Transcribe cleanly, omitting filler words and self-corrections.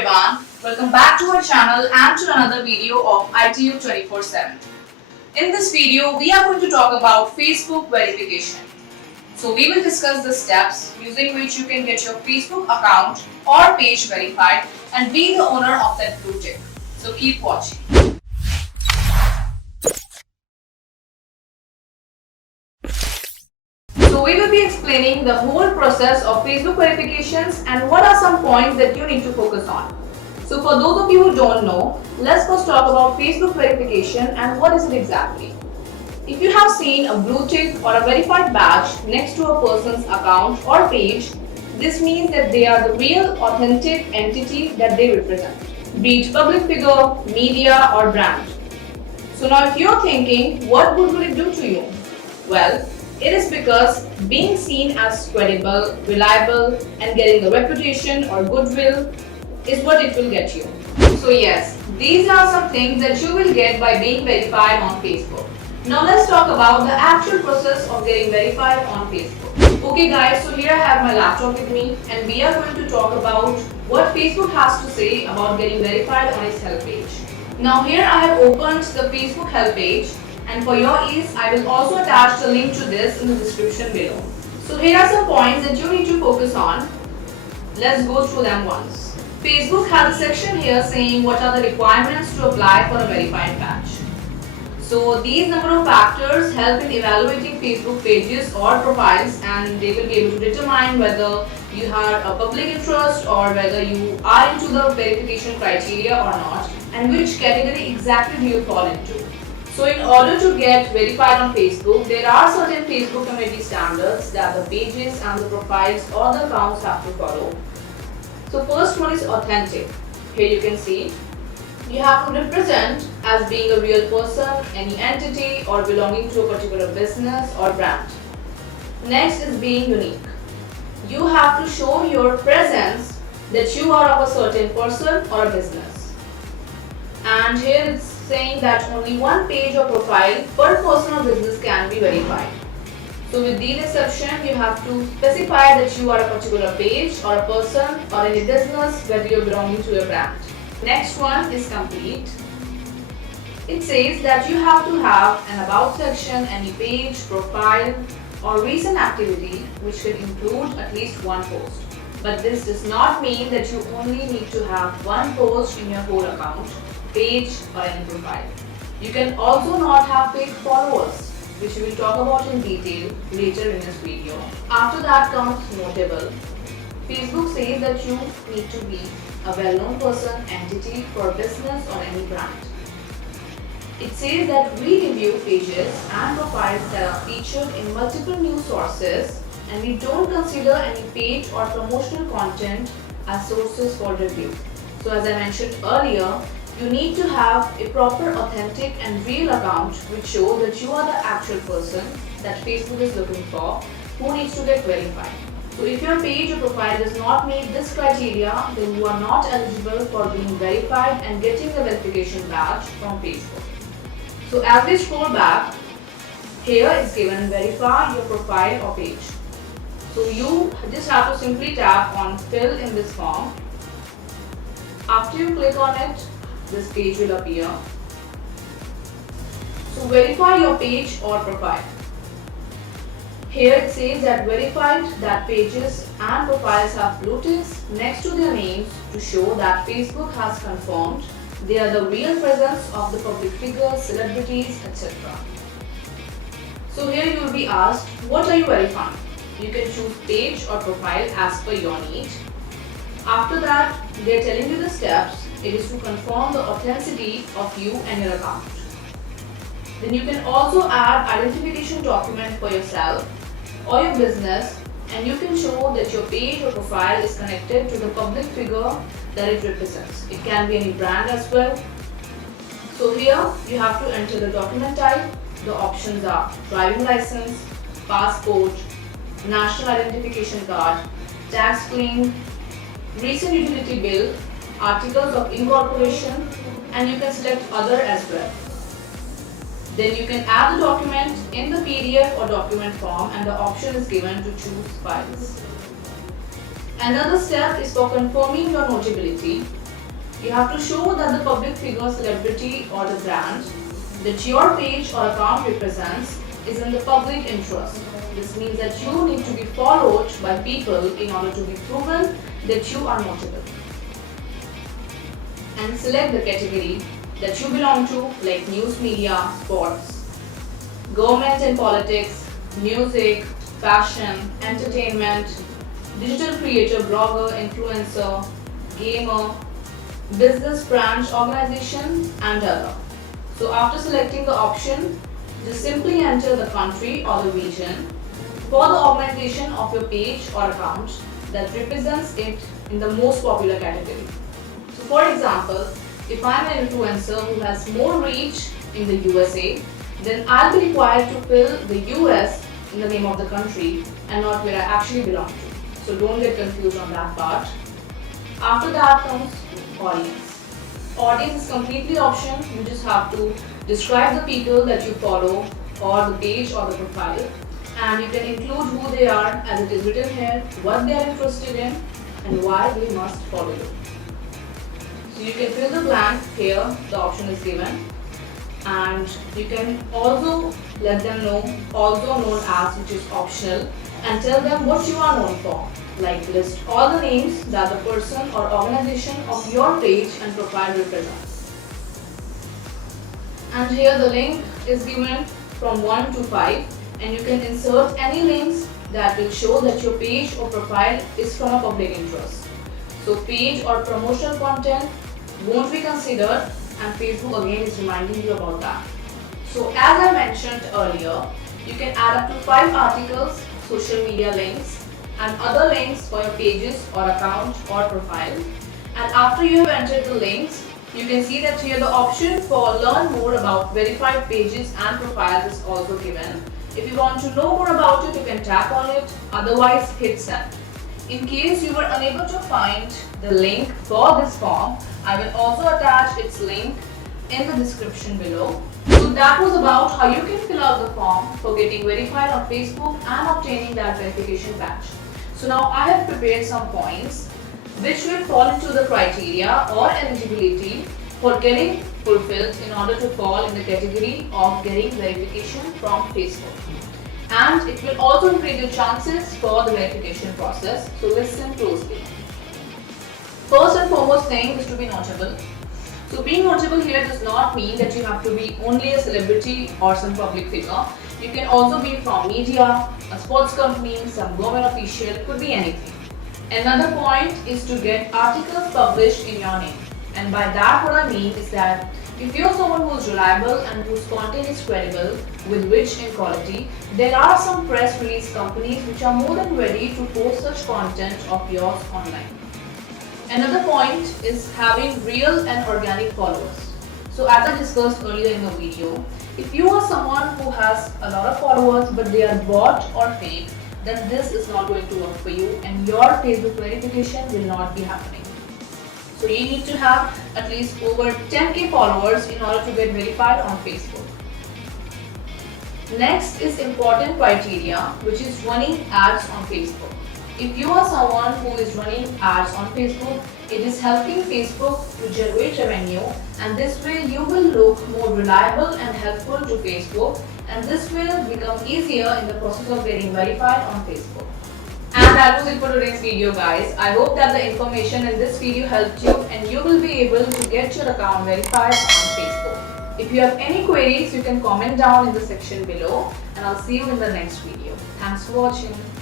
everyone, welcome back to our channel and to another video of ITU 24/7. In this video, we are going to talk about Facebook verification. So we will discuss the steps using which you can get your Facebook account or page verified and be the owner of that blue tick. So keep watching. So we will be explaining the whole process of Facebook verifications and what are some points that you need to focus on. So for those of you who don't know, let's first talk about Facebook verification and what is it exactly. If you have seen a blue tick or a verified badge next to a person's account or page, this means that they are the real authentic entity that they represent, be it public figure, media or brand. So now if you're thinking, what good will it do to you? Well, it is because being seen as credible, reliable and getting the reputation or goodwill is what it will get you. So yes, these are some things that you will get by being verified on Facebook. Now let's talk about the actual process of getting verified on Facebook. Okay guys, so here I have my laptop with me and we are going to talk about what Facebook has to say about getting verified on its help page. Now here I have opened the Facebook help page. And for your ease, I will also attach the link to this in the description below. So here are some points that you need to focus on. Let's go through them once. Facebook has a section here saying what are the requirements to apply for a verified badge. So these number of factors help in evaluating Facebook pages or profiles and they will be able to determine whether you have a public interest or whether you are into the verification criteria or not and which category exactly do you fall into. So in order to get verified on Facebook, there are certain Facebook community standards that the pages and the profiles or the accounts have to follow. So first one is authentic. Here you can see you have to represent as being a real person, any entity or belonging to a particular business or brand. Next is being unique. You have to show your presence that you are of a certain person or a business. And here it's saying that only one page or profile per person or business can be verified. So with these exceptions, you have to specify that you are a particular page or a person or any business whether you are belonging to a brand. Next one is complete. It says that you have to have an about section, any page, profile or recent activity which can include at least one post. But this does not mean that you only need to have one post in your whole account, page or any profile. You can also not have paid followers, which we will talk about in detail later in this video. After that comes notable. Facebook says that you need to be a well-known person, entity for business or any brand. It says that we review pages and profiles that are featured in multiple news sources and we don't consider any paid or promotional content as sources for review. So as I mentioned earlier, you need to have a proper, authentic and real account which show that you are the actual person that Facebook is looking for who needs to get verified. So if your page or profile does not meet this criteria, then you are not eligible for being verified and getting the verification badge from Facebook. So as we scroll back, here is given verify your profile or page. So you just have to simply tap on fill in this form. After you click on it, this page will appear. So verify your page or profile. Here it says that verified that pages and profiles have blue ticks next to their names to show that Facebook has confirmed they are the real presence of the public figures, celebrities, etc. So here you will be asked, what are you verifying? You can choose page or profile as per your need. After that, they are telling you the steps. It is to confirm the authenticity of you and your account. Then you can also add identification document for yourself or your business and you can show that your page or profile is connected to the public figure that it represents. It can be any brand as well. So here you have to enter the document type. The options are driving license, passport, national identification card, tax claim, recent utility bill, articles of incorporation and you can select other as well. Then you can add the document in the PDF or document form and the option is given to choose files. Another step is for confirming your notability. You have to show that the public figure, celebrity or the brand that your page or account represents is in the public interest. This means that you need to be followed by people in order to be proven that you are notable. And select the category that you belong to, like news media, sports, government and politics, music, fashion, entertainment, digital creator, blogger, influencer, gamer, business branch, organization, and other. So after selecting the option, just simply enter the country or the region for the organization of your page or account that represents it in the most popular category. So for example, if I'm an influencer who has more reach in the USA, then I'll be required to fill the US in the name of the country and not where I actually belong to. So don't get confused on that part. After that comes audience. Audience is completely optional. You just have to describe the people that you follow or the page or the profile, and you can include who they are as it is written here, what they are interested in, and why they must follow you. So you can fill the blank here, the option is given, and you can also let them know, also known as, which is optional, and tell them what you are known for. Like list all the names that the person or organization of your page and profile represents. And here the link is given from 1 to 5, and you can insert any links that will show that your page or profile is from a public interest. So page or promotional content won't be considered, and Facebook again is reminding you about that. So as I mentioned earlier, you can add up to 5 articles, social media links, and other links for your pages or account or profile. And after you have entered the links, you can see that here the option for learn more about verified pages and profiles is also given. If you want to know more about it, you can tap on it, otherwise hit send. In case you were unable to find the link for this form, I will also attach its link in the description below. So that was about how you can fill out the form for getting verified on Facebook and obtaining that verification badge. So now I have prepared some points which will fall into the criteria or eligibility for getting fulfilled in order to fall in the category of getting verification from Facebook. And it will also increase your chances for the verification process. So listen closely. First and foremost thing is to be notable. So being notable here does not mean that you have to be only a celebrity or some public figure. You can also be from media, a sports company, some government official, it could be anything. Another point is to get articles published in your name. And by that what I mean is that if you're someone who is reliable and whose content is credible with rich in quality, there are some press release companies which are more than ready to post such content of yours online. Another point is having real and organic followers. So as I discussed earlier in the video, if you are someone who has a lot of followers but they are bot or fake, then this is not going to work for you and your Facebook verification will not be happening. So you need to have at least over 10k followers in order to get verified on Facebook. Next is important criteria, which is running ads on Facebook. If you are someone who is running ads on Facebook, it is helping Facebook to generate revenue, and this way you will look more reliable and helpful to Facebook, and this will become easier in the process of getting verified on Facebook. And that was it for today's video, guys. I hope that the information in this video helped you and you will be able to get your account verified on Facebook. If you have any queries, you can comment down in the section below, and I'll see you in the next video. Thanks for watching.